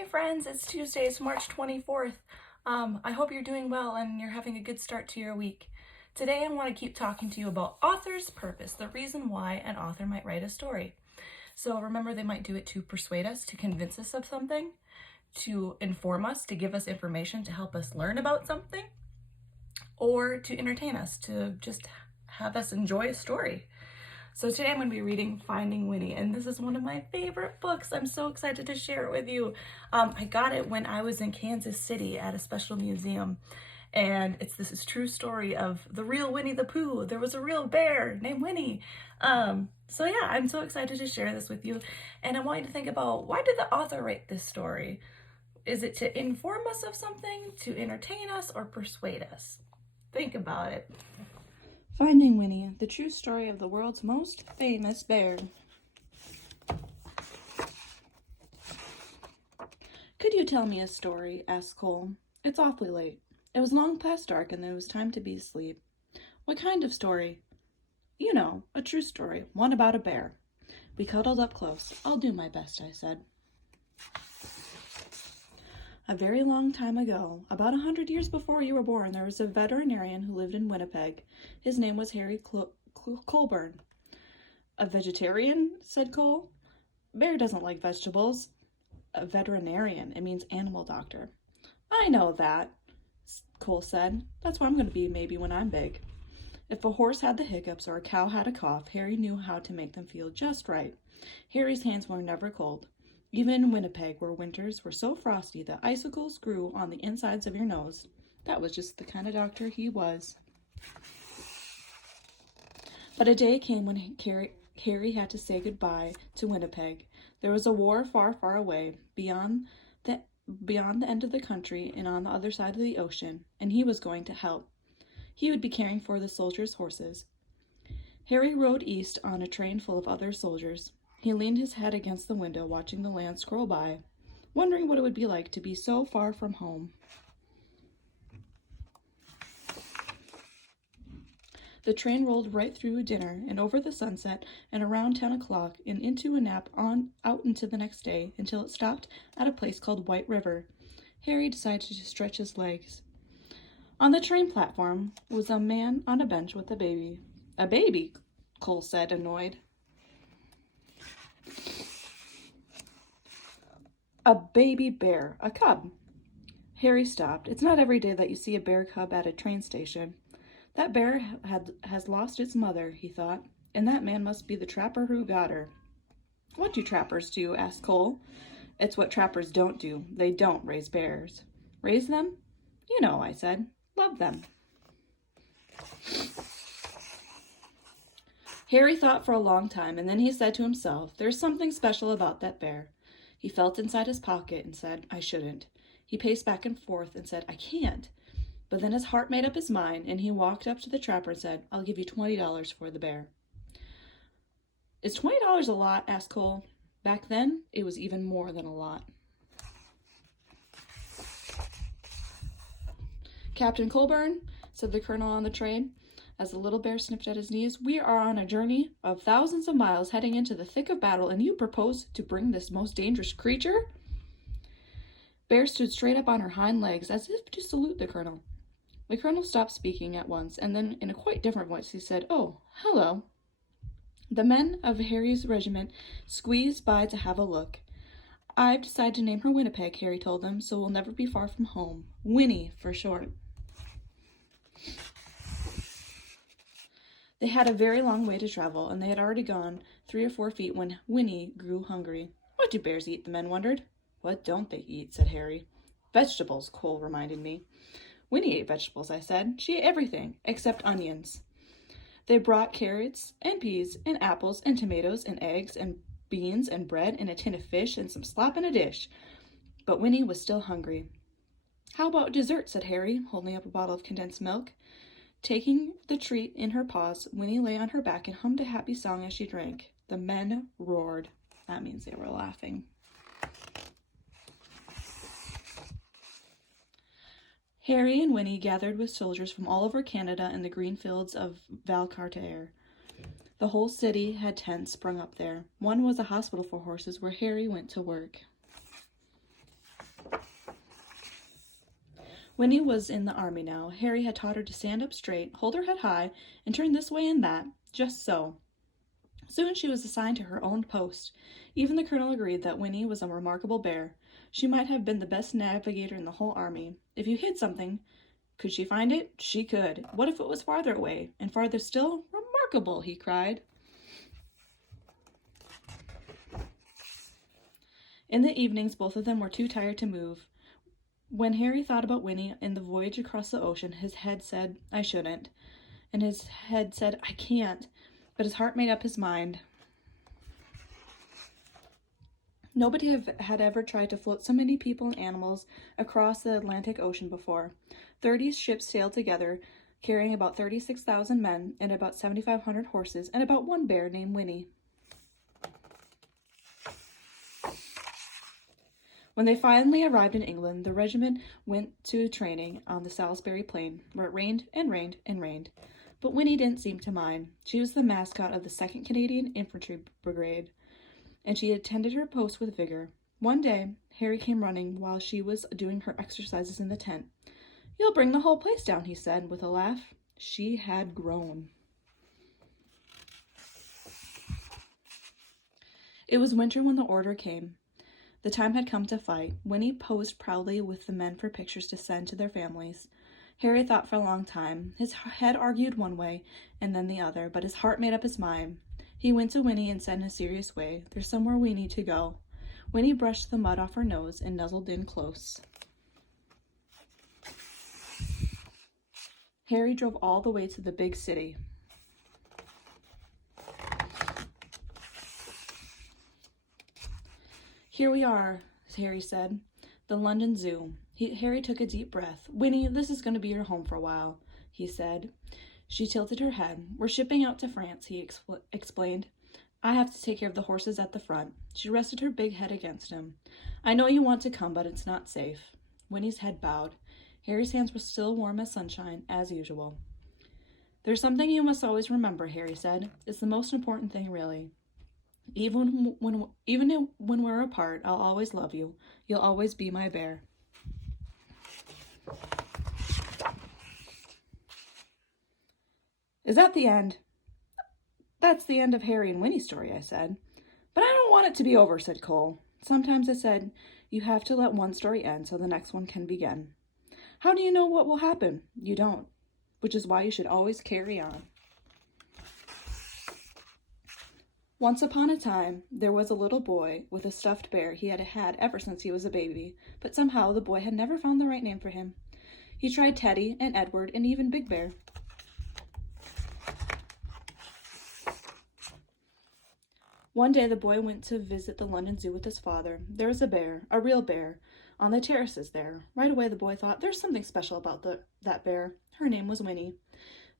Hey friends, it's Tuesday, it's March 24th. I hope you're doing well and you're having a good start to your week. Today I want to keep talking to you about author's purpose, the reason why an author might write a story. So remember, they might do it to persuade us, to convince us of something, to inform us, to give us information, to help us learn about something, or to entertain us, to just have us enjoy a story. So today I'm going to be reading Finding Winnie, and this is one of my favorite books. I'm so excited to share it with you. I got it when I was in Kansas City at a special museum, and this is true story of the real Winnie the Pooh. There was a real bear named Winnie. So yeah, I'm so excited to share this with you, and I want you to think about, why did the author write this story? Is it to inform us of something, to entertain us, or persuade us? Think about it. Finding Winnie, the true story of the world's most famous bear. Could you tell me a story? Asked Cole. It's awfully late. It was long past dark and it was time to be asleep. What kind of story? You know, a true story, one about a bear. We cuddled up close. I'll do my best, I said. A very long time ago, about 100 years before you were born, there was a veterinarian who lived in Winnipeg. His name was Harry Colburn. A vegetarian? Said Cole. Bear doesn't like vegetables. A veterinarian, it means animal doctor. I know that, Cole said. That's what I'm going to be maybe when I'm big. If a horse had the hiccups or a cow had a cough, Harry knew how to make them feel just right. Harry's hands were never cold. Even in Winnipeg, where winters were so frosty that icicles grew on the insides of your nose. That was just the kind of doctor he was. But a day came when Harry had to say goodbye to Winnipeg. There was a war far, far away, beyond the end of the country and on the other side of the ocean, and he was going to help. He would be caring for the soldiers' horses. Harry rode east on a train full of other soldiers. He leaned his head against the window, watching the land scroll by, wondering what it would be like to be so far from home. The train rolled right through dinner and over the sunset and around 10 o'clock and into a nap out into the next day until it stopped at a place called White River. Harry decided to stretch his legs. On the train platform was a man on a bench with a baby. A baby, Cole said, annoyed. A baby bear, a cub. Harry stopped. It's not every day that you see a bear cub at a train station. That bear has lost its mother, he thought, and that man must be the trapper who got her. What do trappers do? Asked Cole. It's what trappers don't do. They don't raise bears. Raise them? You know, I said. Love them. Harry thought for a long time, and then he said to himself, there's something special about that bear. He felt inside his pocket and said, I shouldn't. He paced back and forth and said, I can't. But then his heart made up his mind, and he walked up to the trapper and said, I'll give you $20 for the bear. Is $20 a lot? Asked Cole. Back then, it was even more than a lot. Captain Colburn, said the colonel on the train, as the little bear sniffed at his knees, we are on a journey of thousands of miles heading into the thick of battle, and you propose to bring this most dangerous creature? Bear stood straight up on her hind legs, as if to salute the colonel. The colonel stopped speaking at once, and then in a quite different voice he said, Oh, hello. The men of Harry's regiment squeezed by to have a look. I've decided to name her Winnipeg, Harry told them, so we'll never be far from home. Winnie, for short. They had a very long way to travel, and they had already gone 3 or 4 feet when Winnie grew hungry. What do bears eat? The men wondered. What don't they eat? Said Harry. Vegetables, Cole reminded me. Winnie ate vegetables, I said. She ate everything, except onions. They brought carrots and peas and apples and tomatoes and eggs and beans and bread and a tin of fish and some slop in a dish. But Winnie was still hungry. How about dessert? Said Harry, holding up a bottle of condensed milk. Taking the treat in her paws, Winnie lay on her back and hummed a happy song as she drank. The men roared. That means they were laughing. Harry and Winnie gathered with soldiers from all over Canada in the green fields of Valcartier. The whole city had tents sprung up there. One was a hospital for horses where Harry went to work. Winnie was in the army now. Harry had taught her to stand up straight, hold her head high, and turn this way and that, just so. Soon she was assigned to her own post. Even the colonel agreed that Winnie was a remarkable bear. She might have been the best navigator in the whole army. If you hid something, could she find it? She could. What if it was farther away? And farther still? Remarkable, he cried. In the evenings, both of them were too tired to move. When Harry thought about Winnie and the voyage across the ocean, his head said, I shouldn't. And his head said, I can't. But his heart made up his mind. Nobody had ever tried to float so many people and animals across the Atlantic Ocean before. 30 ships sailed together, carrying about 36,000 men and about 7,500 horses and about one bear named Winnie. When they finally arrived in England, the regiment went to training on the Salisbury Plain, where it rained and rained and rained. But Winnie didn't seem to mind. She was the mascot of the 2nd Canadian Infantry Brigade, and she attended her post with vigor. One day, Harry came running while she was doing her exercises in the tent. You'll bring the whole place down, he said, with a laugh. She had grown. It was winter when the order came. The time had come to fight. Winnie posed proudly with the men for pictures to send to their families. Harry thought for a long time. His head argued one way and then the other, but his heart made up his mind. He went to Winnie and said in a serious way, There's somewhere we need to go. Winnie brushed the mud off her nose and nuzzled in close. Harry drove all the way to the big city. Here we are, Harry said. The London Zoo. Harry took a deep breath. Winnie, this is going to be your home for a while, he said. She tilted her head. We're shipping out to France, he explained. I have to take care of the horses at the front. She rested her big head against him. I know you want to come, but it's not safe. Winnie's head bowed. Harry's hands were still warm as sunshine, as usual. There's something you must always remember, Harry said. It's the most important thing, really. Even when we're apart, I'll always love you. You'll always be my bear. Is that the end? That's the end of Harry and Winnie's story, I said. But I don't want it to be over, said Cole. Sometimes I said, you have to let one story end so the next one can begin. How do you know what will happen? You don't, which is why you should always carry on. Once upon a time, there was a little boy with a stuffed bear he had had ever since he was a baby, but somehow the boy had never found the right name for him. He tried Teddy and Edward and even Big Bear. One day the boy went to visit the London Zoo with his father. There was a bear, a real bear, on the terraces there. Right away the boy thought, there's something special about that bear. Her name was Winnie.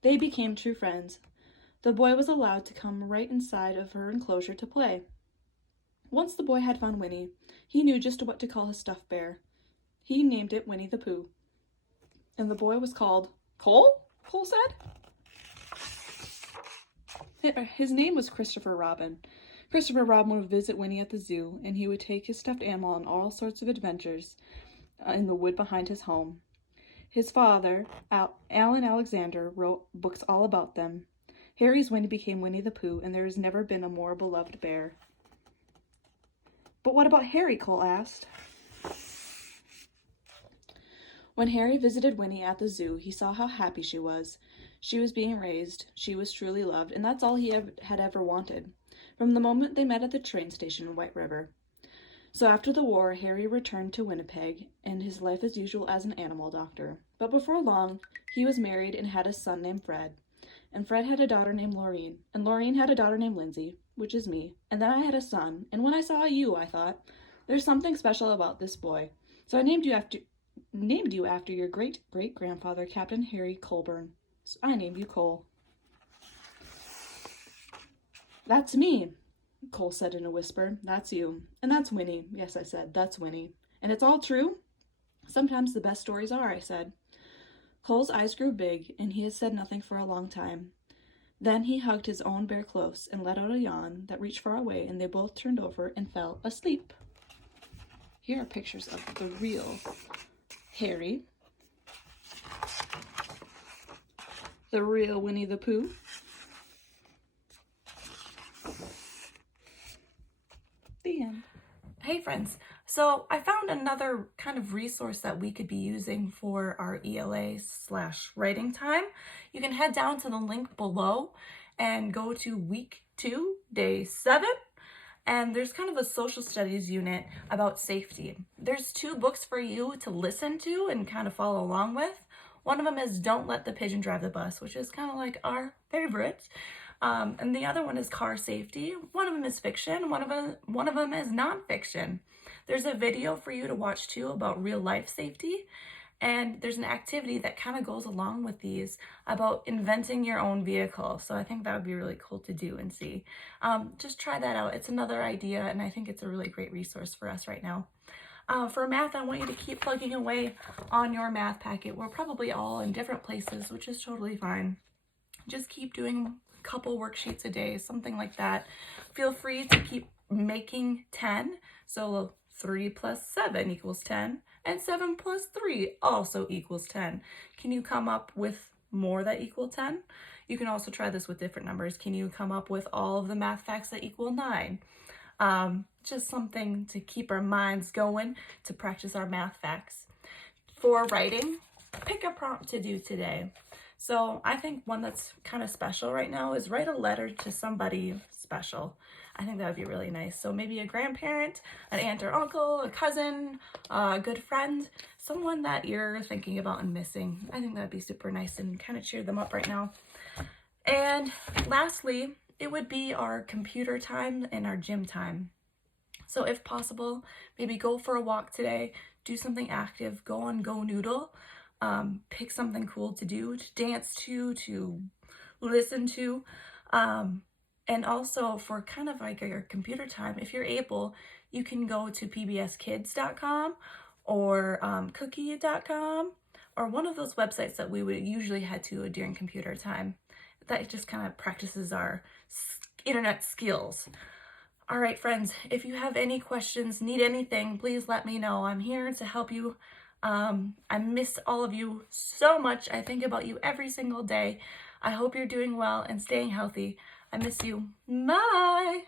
They became true friends. The boy was allowed to come right inside of her enclosure to play. Once the boy had found Winnie, he knew just what to call his stuffed bear. He named it Winnie the Pooh. And the boy was called Cole? Cole said. His name was Christopher Robin. Christopher Robin would visit Winnie at the zoo, and he would take his stuffed animal on all sorts of adventures in the wood behind his home. His father, Alan Alexander, wrote books all about them. Harry's Winnie became Winnie the Pooh, and there has never been a more beloved bear. But what about Harry? Cole asked. When Harry visited Winnie at the zoo, he saw how happy she was. She was being raised, she was truly loved, and that's all he had ever wanted, from the moment they met at the train station in White River. So after the war, Harry returned to Winnipeg, and his life as usual as an animal doctor. But before long, he was married and had a son named Fred. And Fred had a daughter named Laureen, and Laureen had a daughter named Lindsay, which is me, and then I had a son, and when I saw you, I thought, there's something special about this boy. So I named you after your great-great-grandfather, Captain Harry Colburn. So I named you Cole. That's me, Cole said in a whisper. That's you. And that's Winnie. Yes, I said, that's Winnie. And it's all true? Sometimes the best stories are, I said. Cole's eyes grew big, and he had said nothing for a long time. Then he hugged his own bear close and let out a yawn that reached far away, and they both turned over and fell asleep. here are pictures of the real Harry, the real Winnie the Pooh, the end. Hey friends, so I found another kind of resource that we could be using for our ELA/writing time. You can head down to the link below and go to week 2, day 7. And there's kind of a social studies unit about safety. There's 2 books for you to listen to and kind of follow along with. One of them is Don't Let the Pigeon Drive the Bus, which is kind of like our favorite. And the other one is Car Safety. One of them is fiction, one of them is nonfiction. There's a video for you to watch too about real life safety. And there's an activity that kind of goes along with these about inventing your own vehicle. So I think that would be really cool to do and see. Just try that out. It's another idea, and I think it's a really great resource for us right now. For math, I want you to keep plugging away on your math packet. We're probably all in different places, which is totally fine. Just keep doing a couple worksheets a day, something like that. Feel free to keep making 10. So 3 plus 7 equals 10. And 7 plus 3 also equals 10. Can you come up with more that equal 10? You can also try this with different numbers. Can you come up with all of the math facts that equal 9? Just something to keep our minds going, to practice our math facts. For writing, pick a prompt to do today. So I think one that's kind of special right now is write a letter to somebody special. I think that would be really nice. So maybe a grandparent, an aunt or uncle, a cousin, a good friend, someone that you're thinking about and missing. I think that would be super nice and kind of cheer them up right now. And lastly, it would be our computer time and our gym time. So if possible, maybe go for a walk today, do something active, go on GoNoodle, pick something cool to do, to dance to listen to. And also for kind of like your computer time, if you're able, you can go to pbskids.com or cookie.com or one of those websites that we would usually head to during computer time. That just kind of practices our internet skills. All right, friends, if you have any questions, need anything, please let me know. I'm here to help you. I miss all of you so much. I think about you every single day. I hope you're doing well and staying healthy. I miss you. Bye.